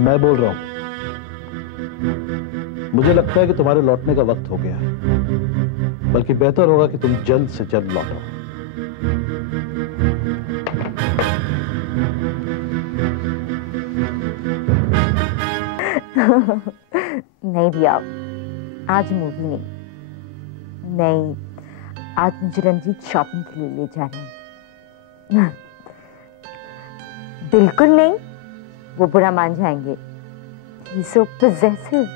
मैं बोल रहा हूं, मुझे लगता है कि तुम्हारे लौटने का वक्त हो गया है, बल्कि बेहतर होगा कि तुम जल्द से जल्द लौटो। नहीं भैया, आज मूवी नहीं। नहीं, आज मुझे रंजीत शॉपिंग के लिए ले जा रहे हैं। बिल्कुल नहीं, वो बुरा मान जाएंगे। He's so possessive.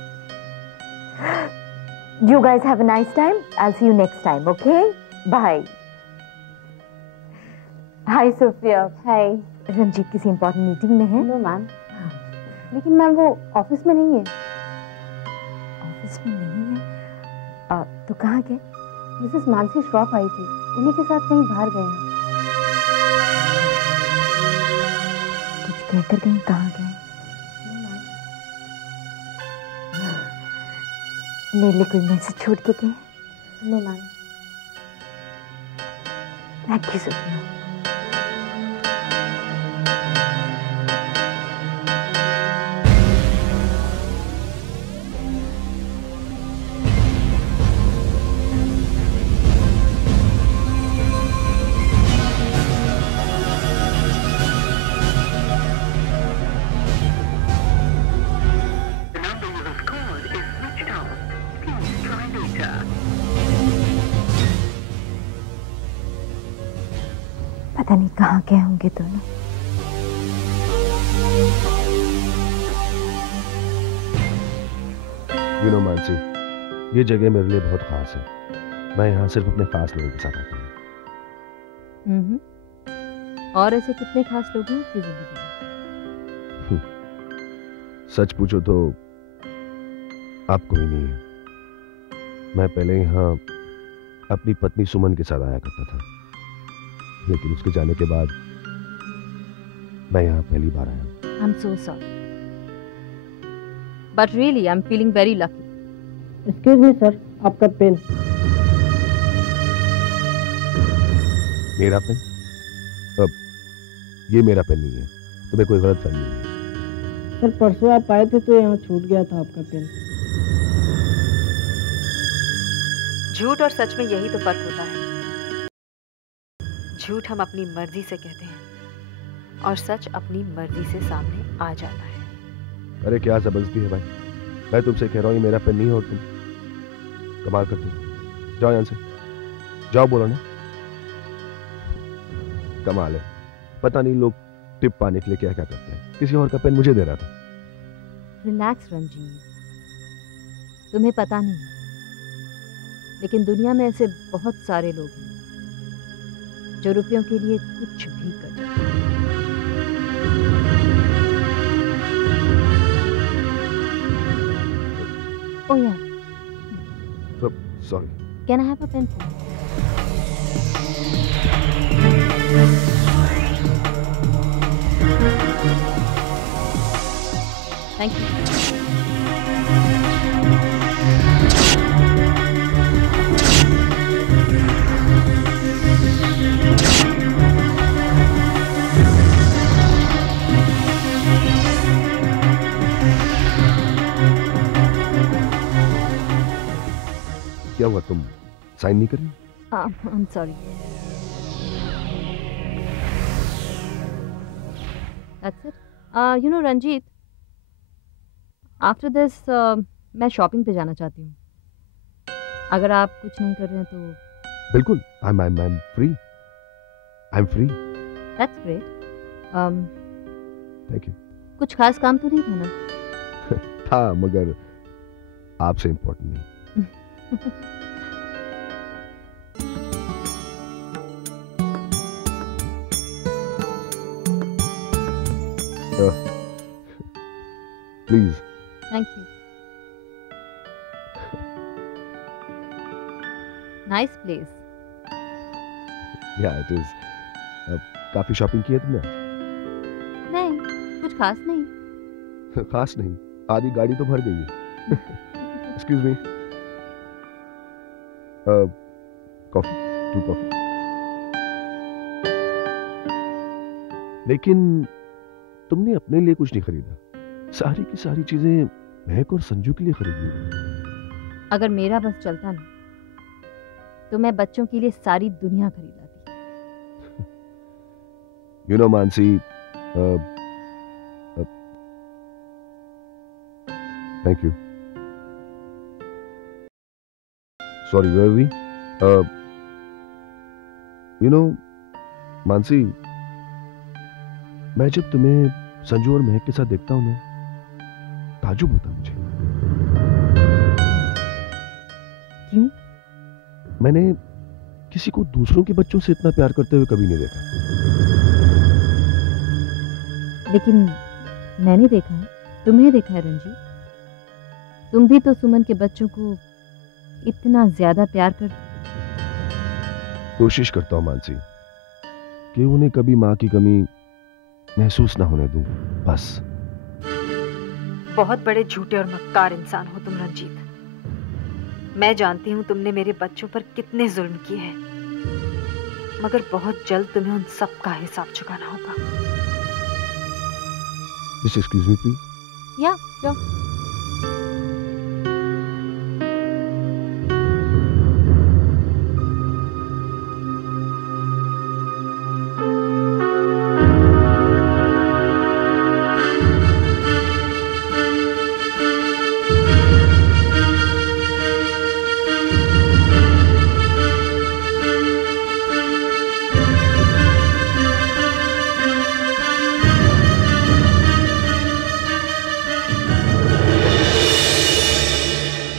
You guys have a nice time. I'll see you next time, okay? Bye. Hi, Sophia. Hi. Ranjit किसी important meeting में है? No, ma'am. लेकिन मैम वो ऑफिस में नहीं है। ऑफिस में नहीं है? तो कहाँ गए? मिसेस मानसी श्रॉफ आई थी, उन्हीं के साथ कहीं बाहर गए हैं। कुछ कहकर गए? कहाँ गए? मेरे लिए कोई मैसेज छोड़ के गए? No ma'am. Thank you Sophia. पता नहीं कहाँ गए होंगे दोनों। यू नो मानसी, ये जगह मेरे लिए बहुत खास है। मैं यहाँ सिर्फ अपने खास लोगों के साथ आता हूँ। और ऐसे कितने खास लोग हैं आपकी जिंदगी में? सच पूछो तो आप कोई नहीं है। मैं पहले यहाँ अपनी पत्नी सुमन के साथ आया करता था, लेकिन उसके जाने के बाद मैं यहाँ पहली बार आया। I'm so sorry. But really, I'm feeling very lucky. Excuse me, sir. आपका पेन। मेरा पेन? अब ये मेरा पेन नहीं है, तुम्हें कोई गलत फहमी नहीं है। सर परसों आप आए थे तो यहाँ छूट गया था आपका पेन। झूठ और सच में यही तो फर्क होता है। झूठ हम अपनी मर्जी से कहते हैं और सच अपनी मर्जी से सामने आ जाता है। अरे क्या जबरदस्ती है भाई, मैं तुमसे कह रहा हूँ ये मेरा पेन नहीं है और तुम कमाल करते हो। जाओ यहाँ से, जाओ, बोलो ना। कमाल है, पता नहीं लोग टिप पाने के लिए क्या क्या करते हैं। किसी और का पेन मुझे दे रहा था। रिलैक्स रंजीत, तुम्हें पता नहीं, लेकिन दुनिया में ऐसे बहुत सारे लोग हैं जो रुपयों के लिए कुछ भी कर सकते हैं। Oh yeah. Sorry. Can I have a pencil? Thank you. क्या हुआ, तुम साइन नहीं करी? I'm sorry. That's it. You know Ranjit, after this मैं शॉपिंग पे जाना चाहती हूँ। अगर आप कुछ नहीं कर रहे हैं तो बिल्कुल, I'm free. I'm free. That's great. Thank you. कुछ खास काम तो नहीं था ना? था, मगर आपसे इम्पोर्टेंट नहीं। Please. Thank you. Nice place. Yeah, it is. काफी शॉपिंग की है तुमने आज? नहीं, कुछ खास नहीं। खास नहीं, आधी गाड़ी तो भर गई है। Excuse me. Coffee, 2 coffee. लेकिन तुमने अपने लिए कुछ नहीं खरीदा, सारी की सारी चीजें महक और संजू के लिए खरीदी। अगर मेरा बस चलता ना तो मैं बच्चों के लिए सारी दुनिया खरीद लाती। You know Mansi, thank you. Sorry, where we? You know Mansi, मैं जब तुम्हें संजू और महक के साथ देखता हूं ना, ताजुब होता मुझे। क्यों? मैंने किसी को दूसरों के बच्चों से इतना प्यार करते हुए कभी नहीं देखा। लेकिन मैंने देखा है, तुम्हें देखा है रंजीत। तुम भी तो सुमन के बच्चों को इतना ज्यादा प्यार कर। कोशिश करता हूं मानसी कि उन्हें कभी मां की कमी महसूस ना होने दूं, बस। बहुत बड़े झूठे और मक्कार इंसान हो तुम रंजीत। मैं जानती हूँ तुमने मेरे बच्चों पर कितने जुल्म किए हैं, मगर बहुत जल्द तुम्हें उन सब का हिसाब चुकाना होगा। Just excuse me, please. या sure.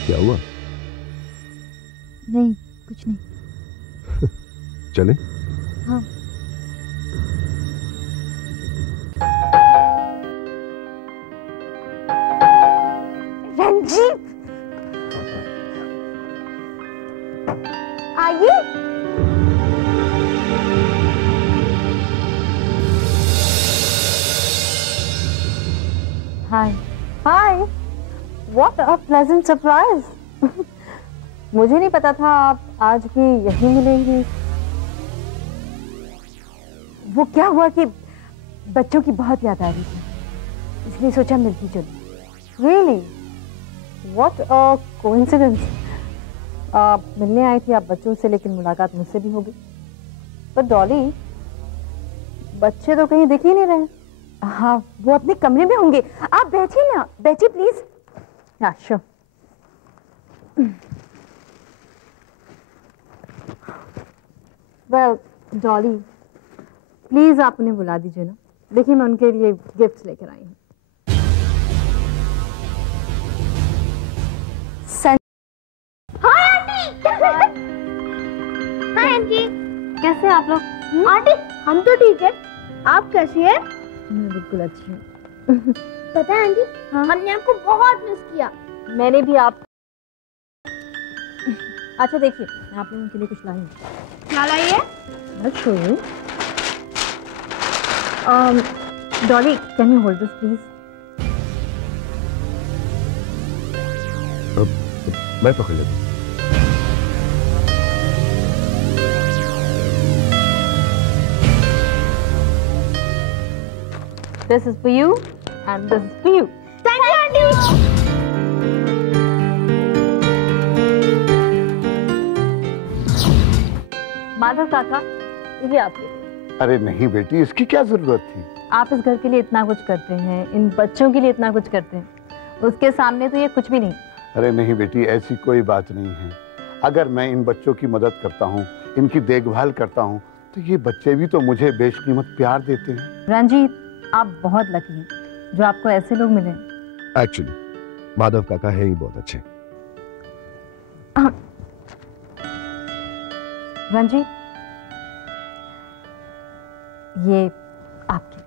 क्या हुआ? नहीं, कुछ नहीं। चले? हाँ। रंजीत, आइए। हाय हाय, व्हाट अ प्लेजेंट सरप्राइज। मुझे नहीं पता था आप आज भी यहीं मिलेंगे। वो क्या हुआ कि बच्चों की बहुत याद आ रही थी, इसलिए सोचा मिलती चलूं। Really, what a coincidence. मिलने आई थी आप बच्चों से, लेकिन मुलाकात मुझसे भी हो गई। पर डॉली, बच्चे तो कहीं दिख ही नहीं रहे। हाँ, वो अपने कमरे में होंगे। आप बैठिए ना, बैठिए प्लीज। हाँ, श्योर। वेल डॉली, प्लीज आप उन्हें बुला दीजिए ना। देखिए, मैं उनके लिए गिफ्ट्स लेकर आई हूँ। Hi aunty. हाय आंटी, कैसे हैं आप लोग? आंटी, हम तो ठीक है, आप कैसी हैं? मैं बिल्कुल अच्छी हूँ। पता है आंटी, हमने आपको बहुत मिस किया। मैंने भी आप। अच्छा देखिए, मैं आप लोगों के लिए कुछ लाई हूँ। क्या लाई है? I'll show you. Dolly, can you hold this, please? मैं पकड़ लेता हूँ। This is for you and this is for you. Thank you aunty. Madhav काका, ये आपके। अरे नहीं बेटी, इसकी क्या जरूरत थी? आप इस घर के लिए इतना कुछ करते हैं, इन बच्चों के लिए इतना कुछ करते हैं, उसके सामने तो ये कुछ भी नहीं। अरे नहीं बेटी, ऐसी कोई बात नहीं है। अगर मैं इन बच्चों की मदद करता हूँ, इनकी देखभाल करता हूँ, तो ये बच्चे भी तो मुझे बेशकीमत प्यार देते हैं। रंजीत, आप बहुत लकी हैं जो आपको ऐसे लोग मिले। एक्चुअली माधव काका है ही बहुत अच्छे। रंजीत, ये आपके।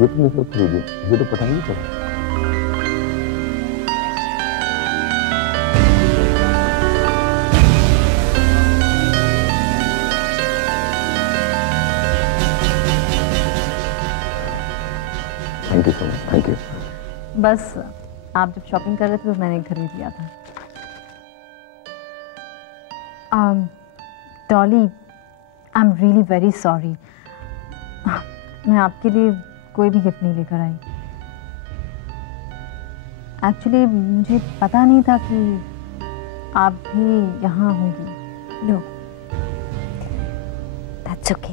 ये तो मुझे खरीदी, मुझे तो पता नहीं चला। Thank you so much, thank you. बस आप जब शॉपिंग कर रहे थे तो मैंने खरीद लिया था। डॉली, आई एम रियली वेरी सॉरी। मैं आपके लिए कोई भी गिफ्ट नहीं लेकर आई। एक्चुअली मुझे पता नहीं था कि आप भी यहाँ होंगी। लो, दैट्स ओके।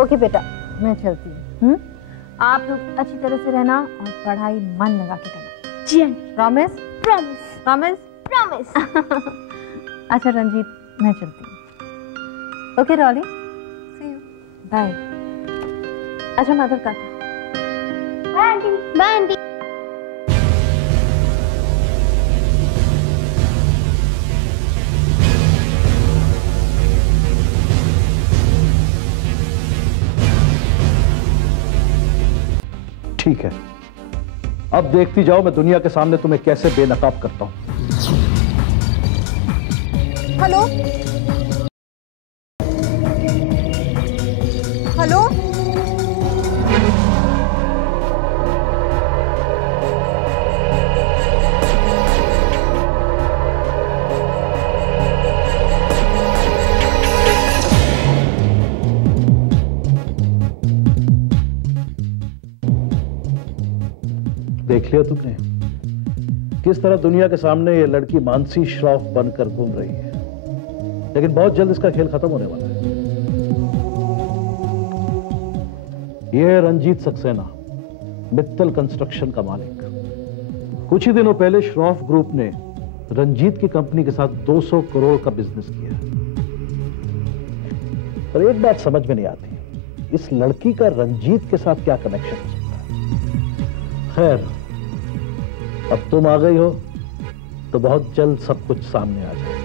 ओके बेटा, मैं चलती हूँ। आप लोग अच्छी तरह से रहना और पढ़ाई मन लगा के करना। जी aunty. Promise? Promise. Promise? Promise. अच्छा रंजीत, मैं चलती हूँ। Okay Rolly, see you, bye. अच्छा मदर का बाय आंटी। Bye aunty. ठीक है, अब देखती जाओ मैं दुनिया के सामने तुम्हें कैसे बेनकाब करता हूं। हेलो हेलो, देख लिया तुमने किस तरह दुनिया के सामने ये लड़की मानसी श्रॉफ बनकर घूम रही है, लेकिन बहुत जल्द इसका खेल खत्म होने वाला है। ये है रंजीत सक्सेना, मित्तल कंस्ट्रक्शन का मालिक। कुछ ही दिनों पहले श्रॉफ ग्रुप ने रंजीत की कंपनी के साथ 200 करोड़ का बिजनेस किया। पर एक बात समझ में नहीं आती, इस लड़की का रंजीत के साथ क्या कनेक्शन हो सकता है। खैर, अब तुम आ गई हो तो बहुत जल्द सब कुछ सामने आ जाएगा।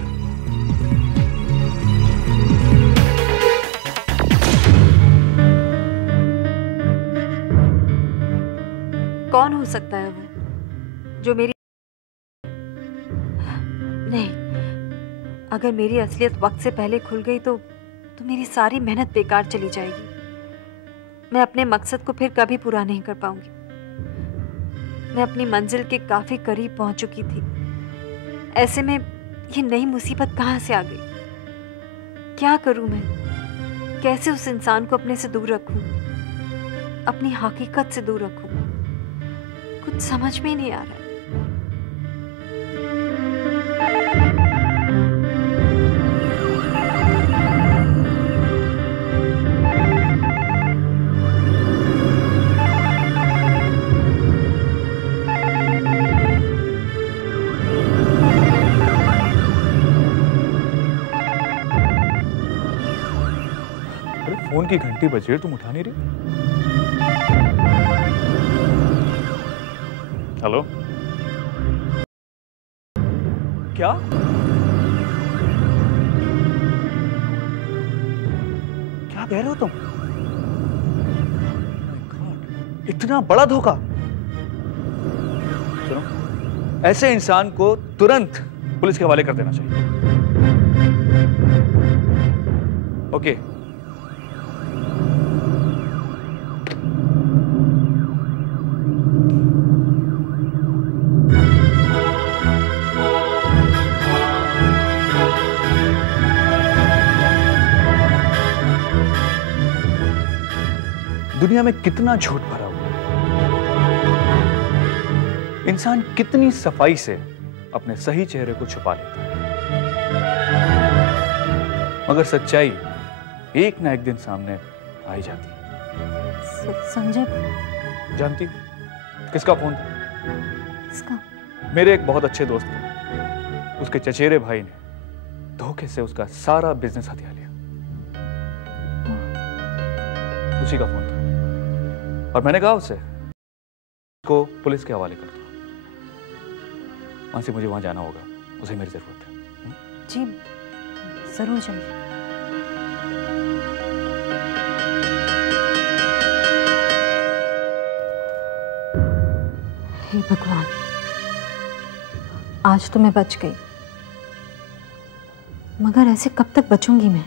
कौन हो सकता है वो जो मेरी नहीं, अगर मेरी असलियत वक्त से पहले खुल गई तो मेरी सारी मेहनत बेकार चली जाएगी। मैं अपने मकसद को फिर कभी पूरा नहीं कर पाऊंगी। मैं अपनी मंजिल के काफी करीब पहुंच चुकी थी। ऐसे में ये नई मुसीबत कहां से आ गई? क्या करूं मैं? कैसे उस इंसान को अपने से दूर रखूं, अपनी हकीकत से दूर रखूं? कुछ समझ में नहीं आ रहा है। फोन की घंटी बजी है, तुम उठा नहीं रही? हेलो, क्या? क्या कह रहे हो तुम? इतना बड़ा धोखा! सुनो, ऐसे इंसान को तुरंत पुलिस के हवाले कर देना चाहिए। ओके। दुनिया में कितना झूठ भरा हुआ है। इंसान कितनी सफाई से अपने सही चेहरे को छुपा लेता है, मगर सच्चाई एक ना एक दिन सामने आ ही जाती है। संजय, जानती हो किसका फोन था? किसका? मेरे एक बहुत अच्छे दोस्त थे। उसके चचेरे भाई ने धोखे से उसका सारा बिजनेस हथिया लिया। उसी का फोन था और मैंने कहा उससे को पुलिस के हवाले कर दो। मानसी, मुझे वहां जाना होगा, उसे मेरी जरूरत है। जी जरूर जाइए। हे भगवान, आज तो मैं बच गई, मगर ऐसे कब तक बचूंगी मैं?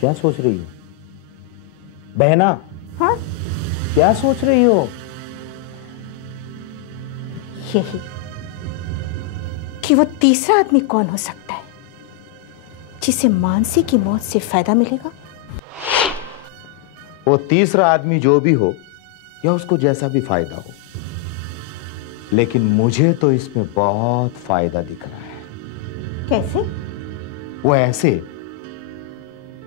क्या सोच रही हो बहना? हाँ? क्या सोच रही हो? यही कि वो तीसरा आदमी कौन हो सकता है जिसे मानसी की मौत से फायदा मिलेगा? वो तीसरा आदमी जो भी हो या उसको जैसा भी फायदा हो, लेकिन मुझे तो इसमें बहुत फायदा दिख रहा है। कैसे? वो ऐसे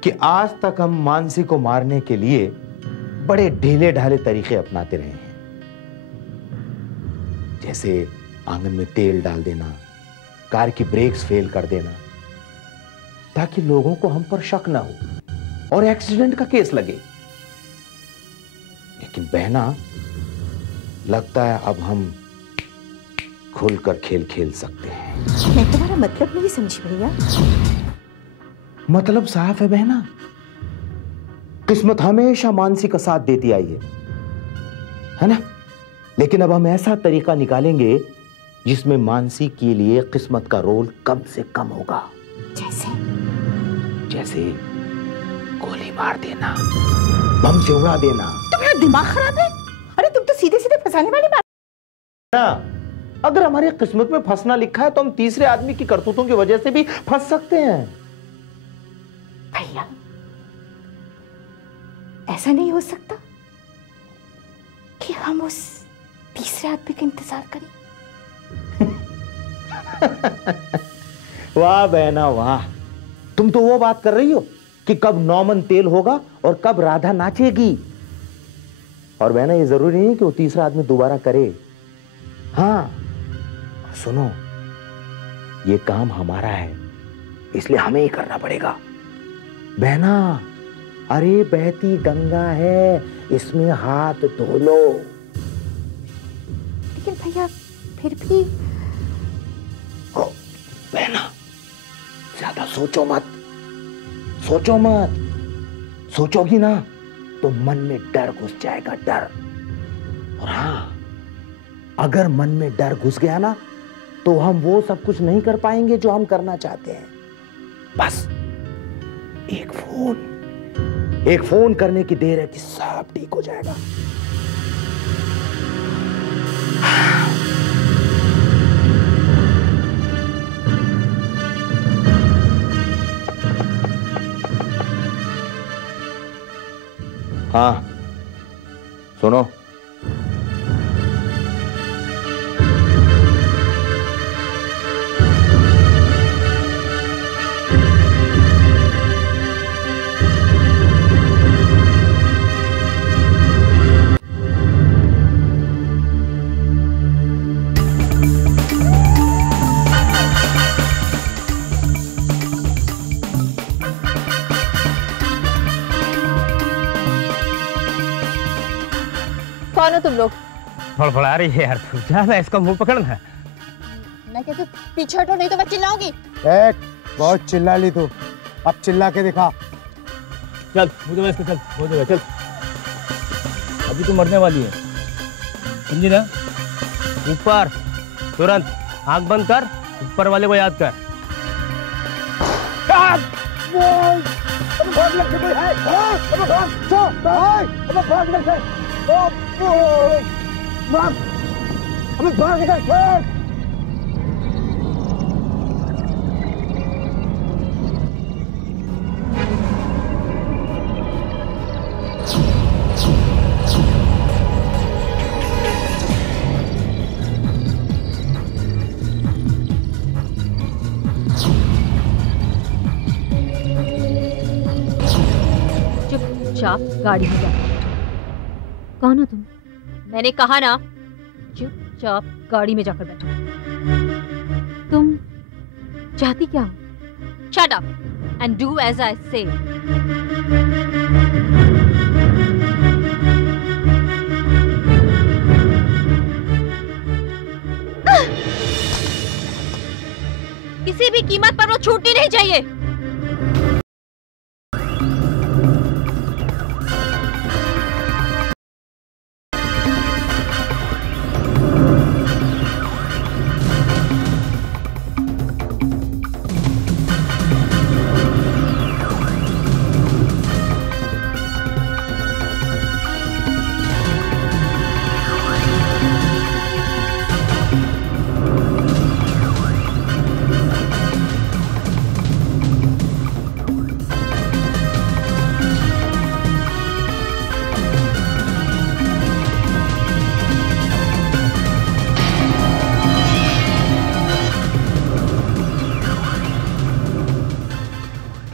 कि आज तक हम मानसी को मारने के लिए बड़े ढीले ढाले तरीके अपनाते रहे हैं, जैसे आंगन में तेल डाल देना, कार की ब्रेक्स फेल कर देना, ताकि लोगों को हम पर शक ना हो और एक्सीडेंट का केस लगे। लेकिन बहना, लगता है अब हम खुलकर खेल खेल सकते हैं। मैं तुम्हारा मतलब नहीं समझी भैया। मतलब साफ है बहना, किस्मत हमेशा मानसी का साथ देती आई है ना? लेकिन अब हम ऐसा तरीका निकालेंगे जिसमें मानसी के लिए किस्मत का रोल कम से कम होगा। जैसे गोली मार देना, बम से उड़ा देना। तुम्हारा दिमाग खराब है? अरे तुम तो सीधे सीधे फंसाने वाली बात ना। अगर हमारे किस्मत में फंसना लिखा है तो हम तीसरे आदमी की करतूतों की वजह से भी फंस सकते हैं। भैया, ऐसा नहीं हो सकता कि हम उस तीसरे आदमी का इंतजार करें? वाह बहना वाह, तुम तो वो बात कर रही हो कि कब नौमन तेल होगा और कब राधा नाचेगी। और बहना, ये जरूरी नहीं कि वो तीसरा आदमी दोबारा करे। हाँ सुनो, ये काम हमारा है, इसलिए हमें ही करना पड़ेगा बहना। अरे बहती गंगा है, इसमें हाथ धो लो। लेकिन भैया फिर भी बहना, ज्यादा सोचो मत, सोचो मत। सोचोगी ना तो मन में डर घुस जाएगा, डर। और हाँ, अगर मन में डर घुस गया ना तो हम वो सब कुछ नहीं कर पाएंगे जो हम करना चाहते हैं। बस एक फोन करने की देर है कि सब ठीक हो जाएगा। हाँ सुनो, कौन हो तुम लोग? फड़फड़ा रही है यार, तू जा ना, इसका मुंह पकड़ना। मैं कहती पीछे हटो, नहीं तो मैं चिल्लाऊंगी। बहुत चिल्ला ली तू, अब चिल्ला के दिखा। चल मुझे इसको, चल हो जाएगा, चल। अभी तू मरने वाली है, समझी ना? ऊपर तुरंत आंख बंद कर, ऊपर वाले को याद कर। चुपचाप गाड़ी में जा। कौन हो तुम? मैंने कहा ना, चुपचाप गाड़ी में जाकर बैठो। तुम चाहती क्या हो? Shut up and do as I say. किसी भी कीमत पर वो छूटनी नहीं चाहिए।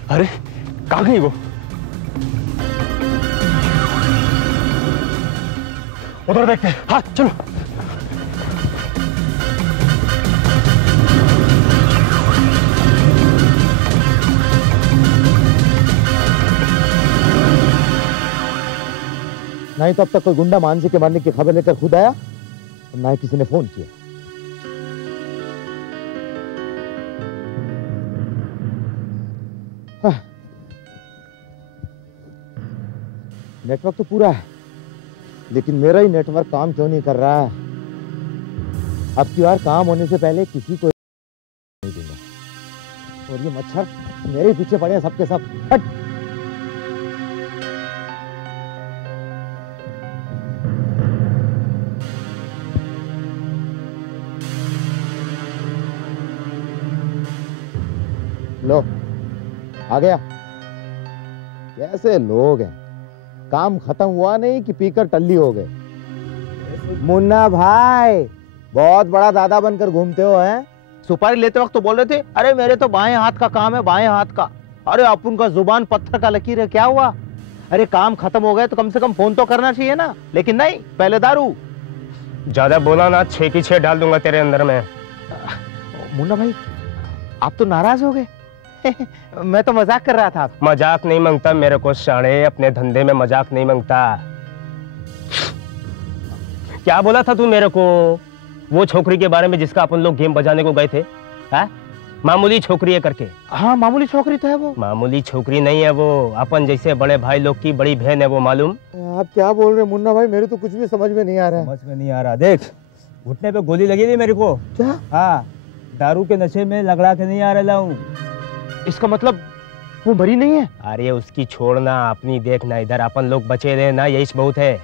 अरे कहाँ गई वो? उधर देखते हैं। हाँ चलो। नहीं तो अब तक कोई गुंडा मानसी के मारने की खबर लेकर खुद आया, ना ही किसी ने फोन किया। नेटवर्क तो पूरा है, लेकिन मेरा ही नेटवर्क काम क्यों नहीं कर रहा है? अब की बार काम होने से पहले किसी को नहीं दूंगा। और ये मच्छर मेरे पीछे पड़े हैं सबके सब। हट। लो आ गया। कैसे लोग हैं, काम खत्म हुआ नहीं कि पीकर टल्ली हो गए। मुन्ना भाई बहुत बड़ा दादा बनकर घूमते हो हैं। सुपारी लेते वक्त तो बोल रहे थे अरे मेरे तो बाएं हाथ का काम है, बाएं हाथ का। अरे अपन का जुबान पत्थर का लकीर है, क्या हुआ? अरे काम खत्म हो गए तो कम से कम फोन तो करना चाहिए ना, लेकिन नहीं, पहले दारू। ज्यादा बोला ना 6 की 6 डाल दूंगा तेरे अंदर में। मुन्ना भाई आप तो नाराज हो गए। मैं तो मजाक कर रहा था। मजाक नहीं मांगता मेरे को साढ़े, अपने धंधे में मजाक नहीं मांगता। क्या बोला था तू मेरे को वो छोकरी के बारे में जिसका अपन लोग गेम बजाने को गए थे? हा? मामूली छोकरी है करके। हाँ मामूली छोकरी तो है वो। मामूली छोकरी नहीं है वो, अपन जैसे बड़े भाई लोग की बड़ी बहन है वो, मालूम? आप क्या बोल रहे मुन्ना भाई? मेरे तो कुछ भी समझ में नहीं आ रहा है। समझ में नहीं आ रहा। देख घुटने पे गोली लगी थी मेरे को। क्या? हाँ, दारू के नशे में लगड़ा के नहीं आ रहा हूँ। इसका मतलब वो मरी नहीं है? अरे उसकी छोड़ना, अपनी देखना। इधर अपन लोग बचे रहे ना, यही बहुत है।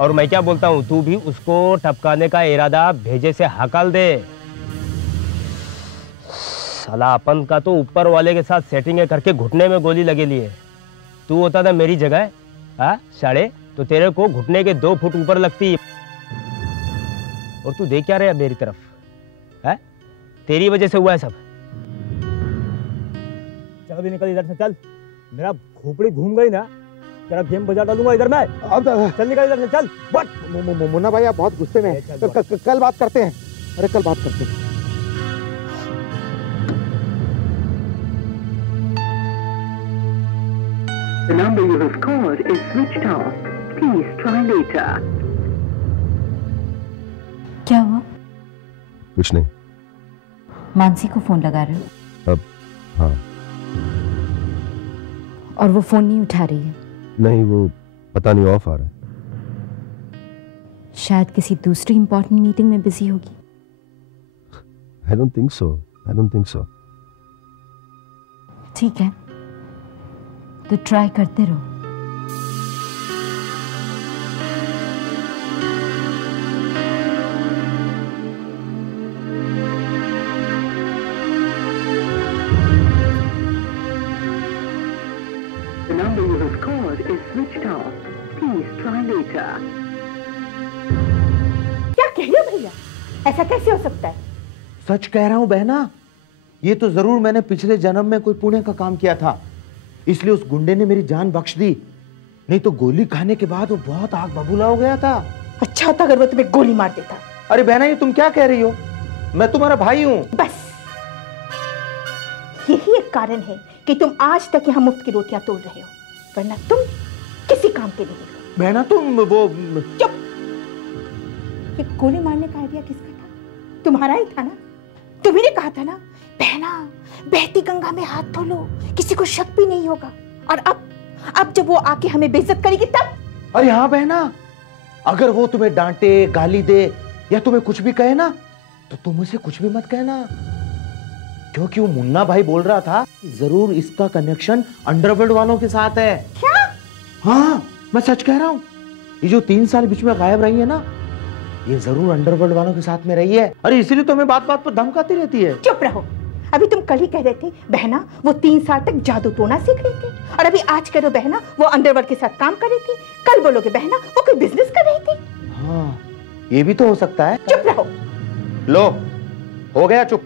और मैं क्या बोलता हूँ, तू भी उसको टपकाने का इरादा भेजे से हकल दे। साला अपन का तो ऊपर वाले के साथ सेटिंग करके घुटने में गोली लगे लिए। तू होता था मेरी जगह, हाँ साढ़े, तो तेरे को घुटने के 2 फुट ऊपर लगती। और तू देख क्या रहे मेरी तरफ? है तेरी वजह से हुआ है सब। चल भी निकल इधर से, चल। मेरा खोपड़ी घूम गई ना, तेरा गेम बजा डालूंगा इधर मैं। अब चल निकल इधर से, चल। बट मुन्ना भाई आप बहुत गुस्से में हैं। कल बात करते हैं। अरे कल बात करते हैं। The number you have called is switched off. Please try later. क्या हुआ? कुछ नहीं। मानसी को फोन लगा रहे हो? अब हाँ। और वो फोन नहीं उठा रही है? नहीं, वो पता नहीं ऑफ आ रहा है। शायद किसी दूसरी इंपॉर्टेंट मीटिंग में बिजी होगी। I don't think so. I don't think so. ठीक है, तो ट्राई करते रहो। The number you have called is switched off. Please try later. क्या कह रहे हो भैया? ऐसा कैसे हो सकता है? सच कह रहा हूं बहना, ये तो जरूर मैंने पिछले जन्म में कोई पुण्य का काम किया था, इसलिए उस गुंडे ने मेरी जान बख्श दी। नहीं तो गोली खाने के बाद वो बहुत आग बबूला हो गया था। अच्छा होता अगर वो तुम्हें गोली मार देता। अरे बहना ये तुम क्या कह रही हो? मैं तुम्हारा भाई हूं। बस यही एक कारण है कि तुम आज तक यहाँ मुफ्त की रोटियां तोड़ रहे हो, वरना तुम किसी काम के नहीं हो। बहना तुम वो चुप। ये गोली मारने का आइडिया किसका था? तुम्हारा ही था ना? तुम्ही ने कहा था ना, बहना बहती गंगा में हाथ धो लो, किसी को शक भी नहीं होगा। और अब जब वो आके हमें बेइज्जत करेगी तब? अरे हाँ बहना, अगर वो तुम्हें डांटे, गाली दे या तुम्हें कुछ भी कहे ना, तो तुम उसे कुछ भी मत कहना, क्योंकि वो मुन्ना भाई बोल रहा था कि जरूर इसका कनेक्शन अंडरवर्ल्ड वालों के साथ है। क्या? हाँ मैं सच कह रहा हूँ। ये जो 3 साल बीच में गायब रही है ना, ये जरूर अंडरवर्ल्ड वालों के साथ में रही है। अरे इसीलिए तो हमें बात बात पर धमकाती रहती है। चुप रहो। अभी तुम कल ही कह रहे थे बहना वो 3 साल तक जादू टोना सीख रही थी, और अभी आज कह रहे हो बहना वो अंडरवर्ल्ड के साथ काम कर रही थी। कल बोलोगे बहना वो कोई बिजनेस कर रही थी। हाँ ये भी तो हो सकता है। चुप रहो। लो हो गया चुप।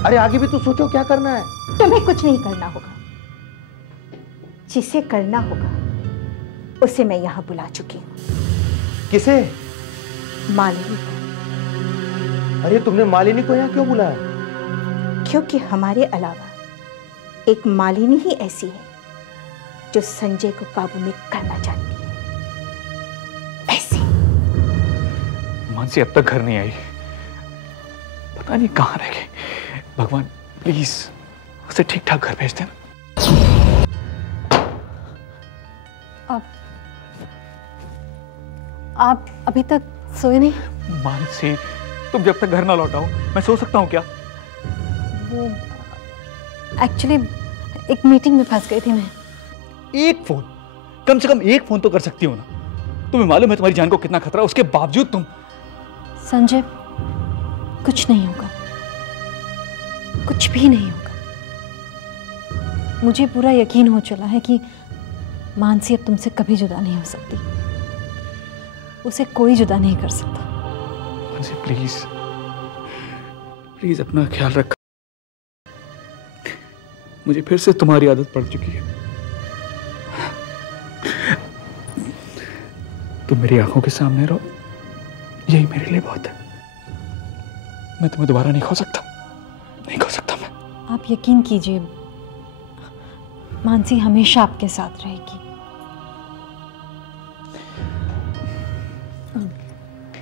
अरे आगे भी तो सोचो क्या करना है। तुम्हें कुछ नहीं करना होगा, जिसे करना होगा उसे मैं यहाँ बुला चुकी हूँ। किसे? मालिनी को। अरे तुमने मालिनी को यहाँ क्यों बुलाया? क्योंकि हमारे अलावा एक मालिनी ही ऐसी है जो संजय को काबू में करना चाहती है। ऐसी मानसी अब तक घर नहीं आई, पता नहीं कहाँ रह गई। भगवान प्लीज उसे ठीक ठाक घर भेज देना। आप अभी तक सोए नहीं? मानसी तुम जब तक घर ना लौटाओ मैं सो सकता हूँ क्या? वो एक्चुअली एक मीटिंग में फंस गई थी मैं। एक फोन, कम से कम एक फोन तो कर सकती हो ना। तुम्हें मालूम है तुम्हारी जान को कितना खतरा, उसके बावजूद तुम। संजय कुछ नहीं होगा, कुछ भी नहीं होगा। मुझे पूरा यकीन हो चला है कि मानसी अब तुमसे कभी जुदा नहीं हो सकती। उसे कोई जुदा नहीं कर सकता। मानसी प्लीज प्लीज अपना ख्याल रख। मुझे फिर से तुम्हारी आदत पड़ चुकी है। तुम मेरी आंखों के सामने रहो, यही मेरे लिए बहुत है। मैं तुम्हें दोबारा नहीं खो सकता, नहीं खो सकता मैं। आप यकीन कीजिए, मानसी हमेशा आपके साथ रहेगी।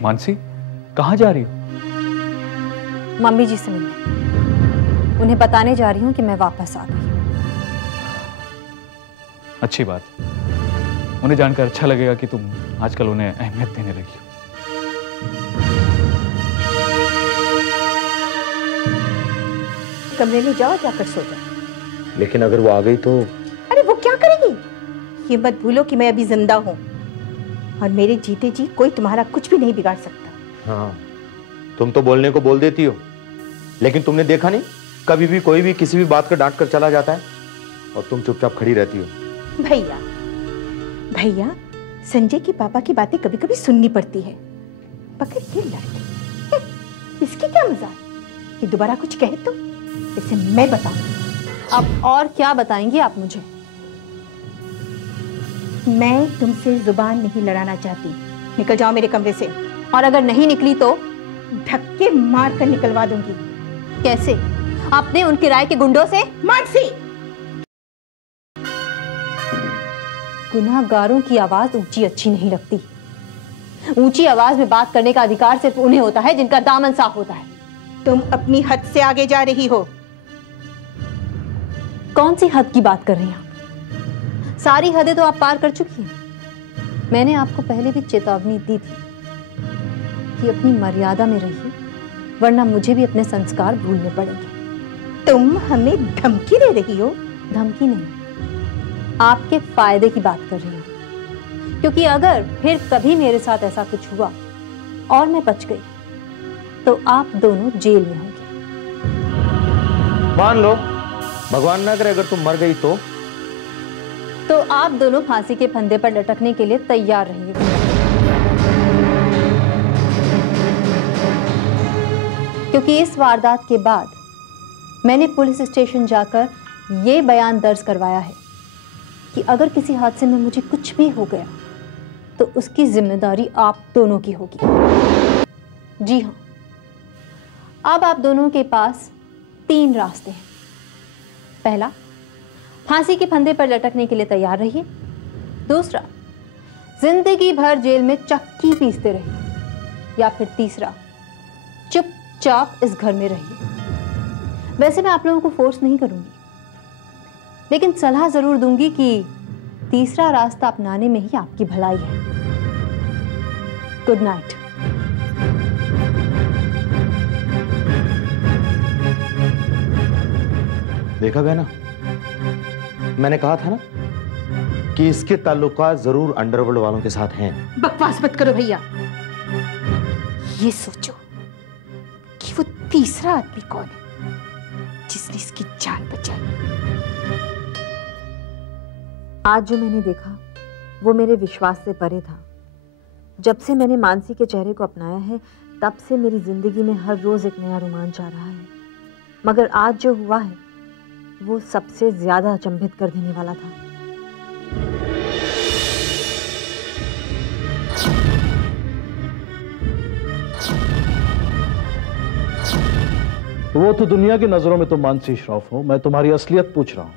मानसी कहाँ जा रही हो? मम्मी जी से मिलने, उन्हें बताने जा रही हूँ कि मैं वापस आ गई हूँ। अच्छी बात, उन्हें जानकर अच्छा लगेगा कि तुम आजकल उन्हें अहमियत देने लगी हो। कमरे में जाओ, जाकर सो जाओ। लेकिन अगर वो आ गई तो? अरे वो क्या करेगी? ये मत भूलो कि मैं अभी जिंदा हूँ और मेरे जीते जी कोई तुम्हारा कुछ भी नहीं बिगाड़ सकता। हाँ, तुम तो बोलने को बोल देती हो, लेकिन तुमने देखा नहीं कभी भी कोई भी किसी भी बात का डांट कर चला जाता है और तुम चुपचाप खड़ी रहती हो। भैया भैया, संजय की पापा की बातें कभी कभी सुननी पड़ती है, मगर ये लड़की, इसकी क्या मजाल? ये दोबारा कुछ कहे तो इसे मैं बताऊंगी। अब और क्या बताएंगी आप मुझे? मैं तुमसे जुबान नहीं लड़ाना चाहती, निकल जाओ मेरे कमरे से। और अगर नहीं निकली तो धक्के मार कर निकलवा दूंगी। कैसे? आपने उन किराए के गुंडों से? मानसी, गुनाहगारों की आवाज ऊंची अच्छी नहीं लगती। ऊंची आवाज में बात करने का अधिकार सिर्फ उन्हें होता है जिनका दामन साफ होता है। तुम अपनी हद से आगे जा रही हो। कौन सी हद की बात कर रही हैं आप? सारी हदें तो आप पार कर चुकी हैं। मैंने आपको पहले भी चेतावनी दी थी कि अपनी मर्यादा में रहिए, वरना मुझे भी अपने संस्कार भूलने पड़ेंगे। तुम हमें धमकी दे रही हो? धमकी नहीं, आपके फायदे की बात कर रही हूँ। क्योंकि अगर फिर कभी मेरे साथ ऐसा कुछ हुआ और मैं बच गई तो आप दोनों जेल में होंगे। मान लो, भगवान ना करे अगर तुम मर गई तो आप दोनों फांसी के फंदे पर लटकने के लिए तैयार रहिएगा। क्योंकि इस वारदात के बाद मैंने पुलिस स्टेशन जाकर यह बयान दर्ज करवाया है कि अगर किसी हादसे में मुझे कुछ भी हो गया तो उसकी जिम्मेदारी आप दोनों की होगी। जी हाँ, अब आप दोनों के पास 3 रास्ते हैं। पहला, फांसी के फंदे पर लटकने के लिए तैयार रहिए। दूसरा, जिंदगी भर जेल में चक्की पीसते रहिए। या फिर तीसरा, चुपचाप इस घर में रहिए। वैसे मैं आप लोगों को फोर्स नहीं करूंगी, लेकिन सलाह जरूर दूंगी कि तीसरा रास्ता अपनाने में ही आपकी भलाई है। Good night. देखा गया ना, मैंने कहा था ना कि इसके ताल्लुकात जरूर अंडरवर्ल्ड वालों के साथ हैं। बकवास मत करो भैया। ये सोचो कि वो तीसरा आदमी कौन है जिसने इसकी जान बचाई। आज जो मैंने देखा वो मेरे विश्वास से परे था। जब से मैंने मानसी के चेहरे को अपनाया है, तब से मेरी जिंदगी में हर रोज एक नया रोमांच आ रहा है। मगर आज जो हुआ है वो सबसे ज्यादा अचंभित कर देने वाला था। वो तो दुनिया की नजरों में तुम मानसी श्रॉफ हो, मैं तुम्हारी असलियत पूछ रहा हूं।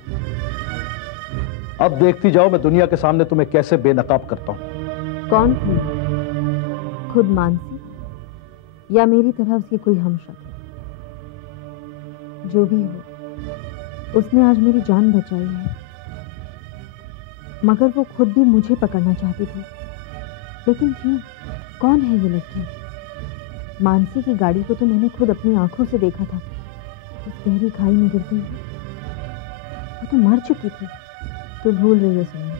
अब देखती जाओ मैं दुनिया के सामने तुम्हें कैसे बेनकाब करता हूं। कौन थी? खुद मानसी या मेरी तरह उसकी कोई हमशक्ल? जो भी हो, उसने आज मेरी जान बचाई है। मगर वो खुद भी मुझे पकड़ना चाहती थी, लेकिन क्यों? कौन है ये लड़की? मानसी की गाड़ी को तो मैंने खुद अपनी आंखों से देखा था, उस गहरी खाई में गिर गई। वो तो मर चुकी थी। तो भूल रही है सुमन,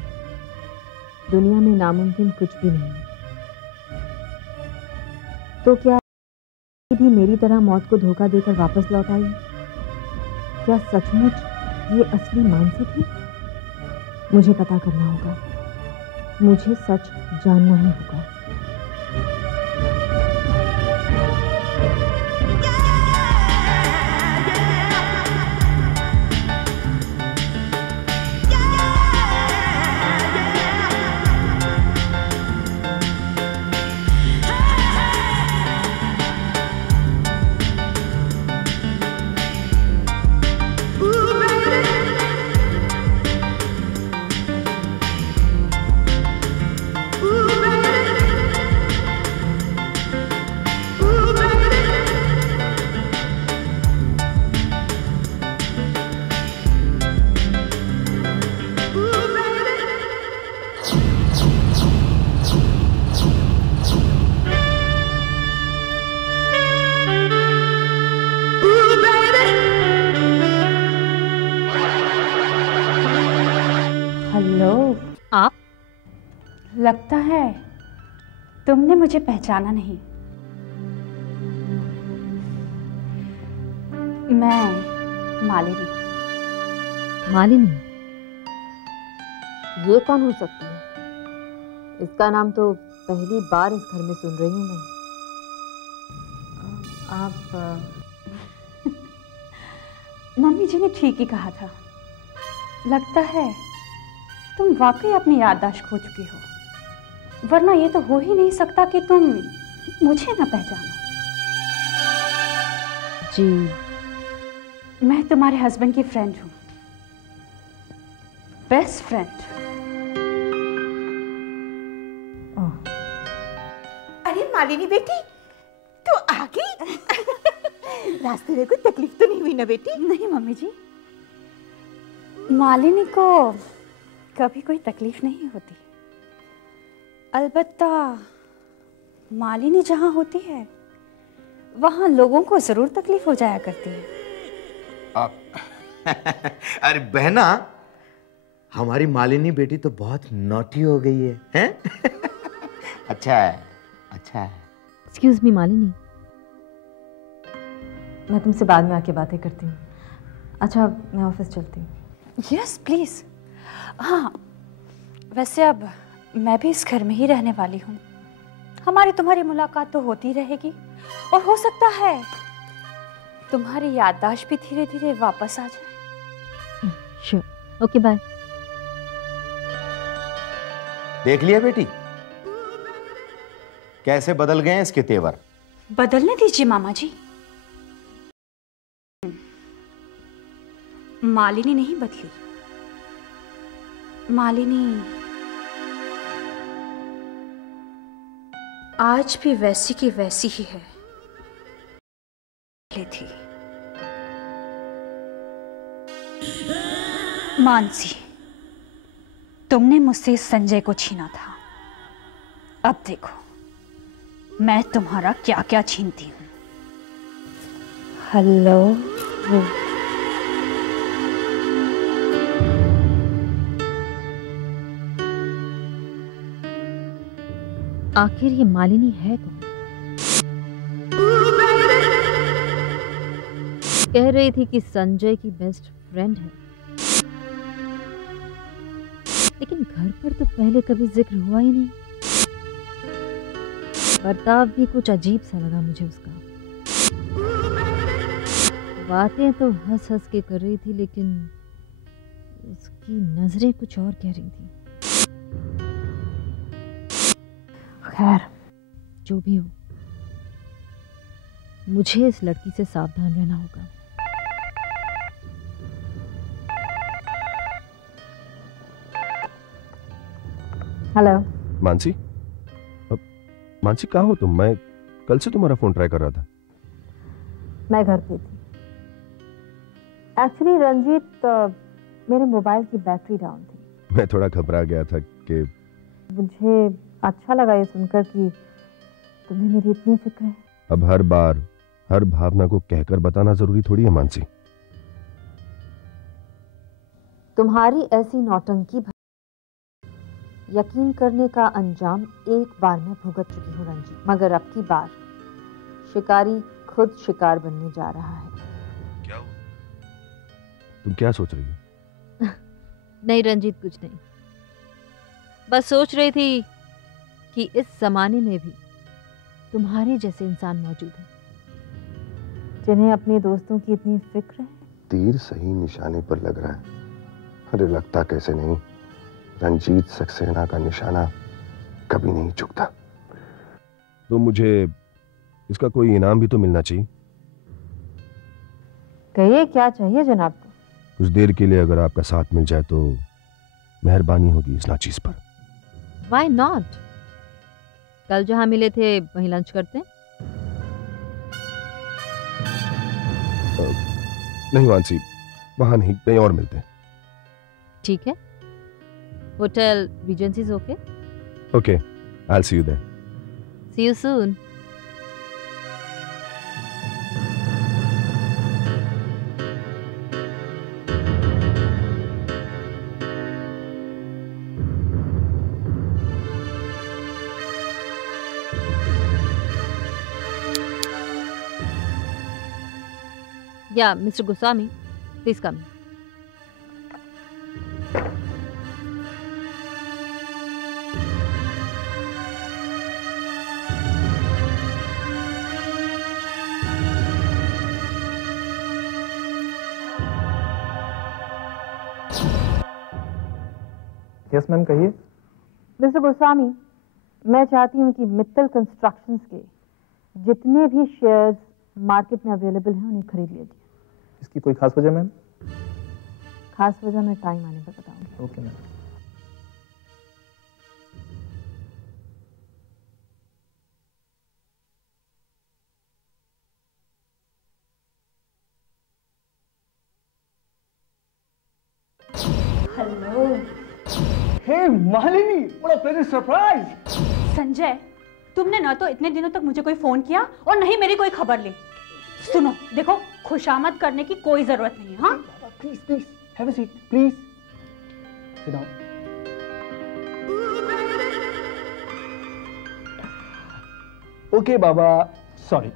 दुनिया में नामुमकिन कुछ भी नहीं है। तो क्या भी मेरी तरह मौत को धोखा देकर वापस लौट आई? क्या सचमुच ये असली मानसी थी? मुझे पता करना होगा, मुझे सच जानना ही होगा। आप? लगता है तुमने मुझे पहचाना नहीं। मैं मालिनी। मालिनी? ये कौन हो सकती है? इसका नाम तो पहली बार इस घर में सुन रही हूँ मैं। आप मम्मी जी ने ठीक ही कहा था। लगता है तुम वाकई अपनी याददाश्त खो चुकी हो, वरना ये तो हो ही नहीं सकता कि तुम मुझे ना पहचानो। जी, मैं तुम्हारे हस्बैंड की फ्रेंड हूँ, बेस्ट फ्रेंड। अरे मालिनी बेटी, तू आ गई? रास्ते में कोई तकलीफ तो नहीं हुई ना बेटी? नहीं मम्मी जी, मालिनी को कभी कोई तकलीफ नहीं होती। अलबत्ता मालिनी जहां होती है वहां लोगों को जरूर तकलीफ हो जाया करती है। अरे बहना, हमारी मालिनी बेटी तो बहुत नॉटी हो गई है, हैं? अच्छा है, अच्छा है। एक्सक्यूज मी मालिनी, मैं तुमसे बाद में आके बातें करती हूँ। अच्छा, मैं ऑफिस चलती हूँ। Yes please. हाँ, वैसे अब मैं भी इस घर में ही रहने वाली हूँ। हमारी तुम्हारी मुलाकात तो होती रहेगी, और हो सकता है तुम्हारी याददाश्त भी धीरे धीरे वापस आ जाए। Sure, okay bye. देख लिया बेटी, कैसे बदल गए हैं इसके तेवर। बदलने दीजिए मामा जी। मालिनी नहीं बदली, मालिनी आज भी वैसी की वैसी ही है थी। मानसी, तुमने मुझसे संजय को छीना था, अब देखो मैं तुम्हारा क्या क्या छीनती हूँ। हेलो, आखिर ये मालिनी है कौन? कह रही थी कि संजय की बेस्ट फ्रेंड है, लेकिन घर पर तो पहले कभी जिक्र हुआ ही नहीं। बर्ताव भी कुछ अजीब सा लगा मुझे उसका। बातें तो हंस हंस के कर रही थी, लेकिन उसकी नजरें कुछ और कह रही थी। खैर, जो भी हो, मुझे इस लड़की से सावधान रहना होगा। हेलो मानसी, मानसी कहाँ हो तुम? मैं कल से तुम्हारा फोन ट्राई कर रहा था। मैं घर पे थी। एक्चुअली रंजीत, मेरे मोबाइल की बैटरी डाउन थी। मैं थोड़ा घबरा गया था कि मुझे अच्छा लगा ये सुनकर कि तुम्हें मेरी इतनी फिक्र है। अब हर बार हर भावना को कहकर बताना जरूरी थोड़ी है मानसी। तुम्हारी ऐसी नौटंकी यकीन करने का अंजाम एक बार में भुगत चुकी हूँ रंजीत, मगर अब की बार शिकारी खुद शिकार बनने जा रहा है। क्या हुआ? तुम क्या सोच रही हो? नहीं रंजीत, कुछ नहीं। बस सोच रही थी कि इस जमाने में भी तुम्हारे जैसे इंसान मौजूद है जिन्हें अपने दोस्तों की इतनी फिक्र है। तीर सही निशाने पर लग रहा है। अरे लगता कैसे नहीं, रंजीत सक्सेना का निशाना कभी नहीं चुकता। तो मुझे इसका कोई इनाम भी तो मिलना चाहिए। कहिए, क्या चाहिए जनाब को? कुछ देर के लिए अगर आपका साथ मिल जाए तो मेहरबानी होगी इस नाचीज पर। Why not? कल जहां मिले थे वहीं लंच करते हैं। नहीं मानसी, वहां नहीं, कहीं और मिलते हैं। ठीक है, hotel Regency is okay. Okay, I'll see you there. See you soon. Yeah, Mr. Goswami, please come. Yes ma'am, कहिए। मिस्टर गोस्वामी, मैं चाहती हूँ कि मित्तल कंस्ट्रक्शंस के जितने भी शेयर्स मार्केट में अवेलेबल हैं उन्हें खरीद लिया जाए। इसकी कोई खास वजह मैम? खास वजह मैं टाइम आने पर बताऊंगी। Okay ma'am. Hello. Hey Malini, what a pleasant surprise. Sanjay, तुमने ना तो इतने दिनों तक मुझे कोई फोन किया और नहीं मेरी कोई खबर ली। सुनो, देखो, खुशामद करने की कोई जरूरत नहीं है। हाँ please please have a seat, please sit down. Okay Baba, sorry,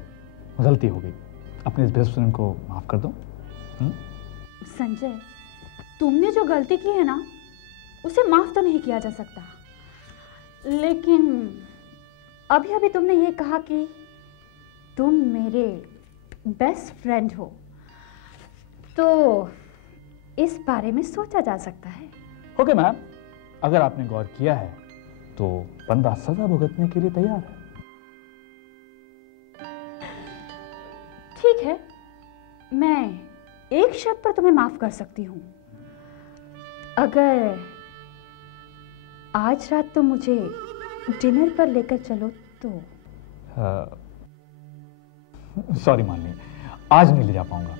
गलती हो गई। अपने इस बेस्ट फ्रेंड को माफ कर दो। संजय, तुमने जो गलती की है ना, उसे माफ तो नहीं किया जा सकता, लेकिन अभी अभी तुमने ये कहा कि तुम मेरे बेस्ट फ्रेंड हो, तो इस बारे में सोचा जा सकता है। ओके मैम, अगर आपने गौर किया है तो बंदा सजा भुगतने के लिए तैयार है। ठीक है, मैं एक शर्त पर तुम्हें माफ कर सकती हूँ। अगर आज रात तुम मुझे डिनर पर लेकर चलो तो। सॉरी माननी, आज नहीं ले जा पाऊंगा।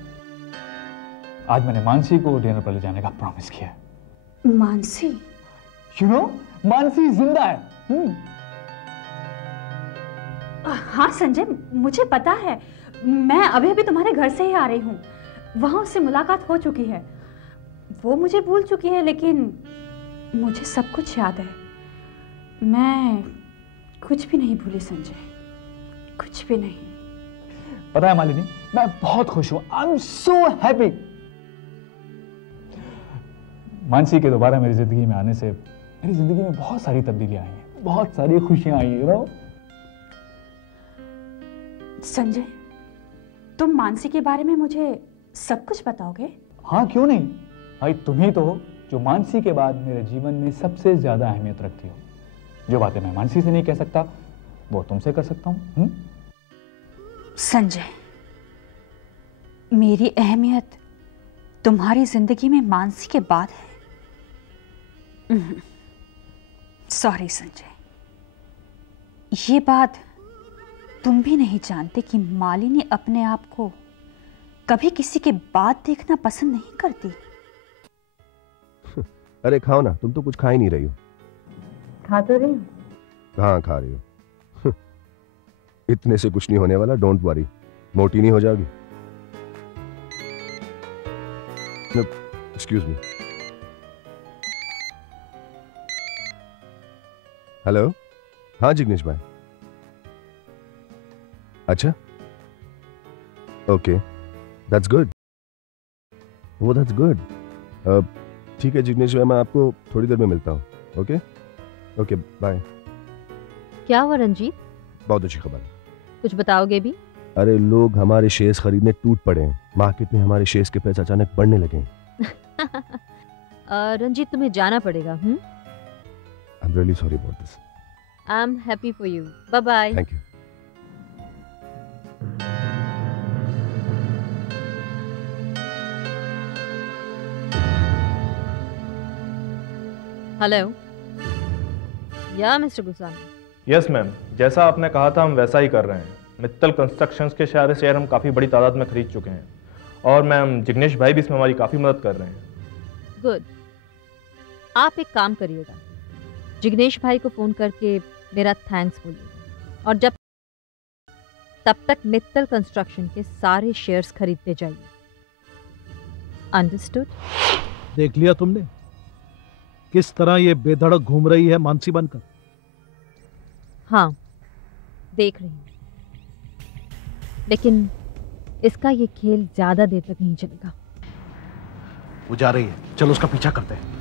आज मैंने मानसी को डिनर पर ले जाने का प्रॉमिस किया है। मानसी? यू नो, मानसी जिंदा है। हाँ संजय, मुझे पता है। मैं अभी अभी तुम्हारे घर से ही आ रही हूँ। वहां उससे मुलाकात हो चुकी है। वो मुझे भूल चुकी है, लेकिन मुझे सब कुछ याद है। मैं कुछ भी नहीं भूली संजय, कुछ भी नहीं। पता है मालिनी, मैं बहुत खुश हूं। I am so happy. Mansi के दोबारा मेरी जिंदगी में आने से मेरी जिंदगी में बहुत सारी तब्दीलियां आई हैं, बहुत सारी खुशियां आई हैं। यू नो संजय, तुम मानसी के बारे में मुझे सब कुछ बताओगे? हाँ क्यों नहीं भाई, तुम ही तो हो जो मानसी के बाद मेरे जीवन में सबसे ज्यादा अहमियत रखती हो। जो बातें मैं मानसी से नहीं कह सकता वो तुमसे कर सकता हूँ। संजय, मेरी अहमियत तुम्हारी जिंदगी में मानसी के बाद है। सॉरी संजय, ये बात तुम भी नहीं जानते कि मालिनी अपने आप को कभी किसी के बाद देखना पसंद नहीं करती। अरे खाओ ना, तुम तो कुछ खा ही नहीं रही हो। खा तो रही हूँ। हाँ खा रही हो। इतने से कुछ नहीं होने वाला, डोंट वरी, मोटी नहीं हो जाओगी। Excuse me. हेलो, हाँ जिग्नेश भाई। अच्छा ओके, दैट्स गुड। वो दैट्स गुड। ठीक है जिग्नेश भाई, मैं आपको थोड़ी देर में मिलता हूँ। Okay okay bye. क्या हुआ रंजीत? बहुत अच्छी खबर। कुछ बताओगे भी? अरे लोग हमारे शेयर्स खरीदने टूट पड़े हैं। मार्केट में हमारे शेयर्स के प्राइस अचानक बढ़ने लगे हैं। रंजीत तुम्हें जाना पड़ेगा। I am really sorry about this. I am happy for you. Bye bye. Thank you. Hello, yeah mister Gusani. Yes ma'am, जैसा आपने कहा था हम वैसा ही कर रहे हैं। मित्तल कंस्ट्रक्शंस के सारे शेयर हम काफ़ी बड़ी तादाद में खरीद चुके हैं और मैम जिग्नेश भाई भी इसमें हमारी काफ़ी मदद कर रहे हैं। गुड। आप एक काम करिएगा, जिग्नेश भाई को फ़ोन करके मेरा थैंक्स बोलिएगा और तब तक मित्तल कंस्ट्रक्शन के सारे शेयर्स खरीदते जाइए। अंडरस्टूड? देख लिया तुमने किस तरह ये बेधड़क घूम रही है मानसी बनकर? हाँ देख रही हूँ, लेकिन इसका ये खेल ज्यादा देर तक नहीं चलेगा। वो जा रही है, चलो उसका पीछा करते हैं।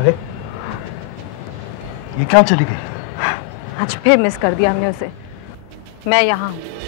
अरे ये क्या चली गई? आज फिर मिस कर दिया हमने उसे। मैं यहाँ हूँ।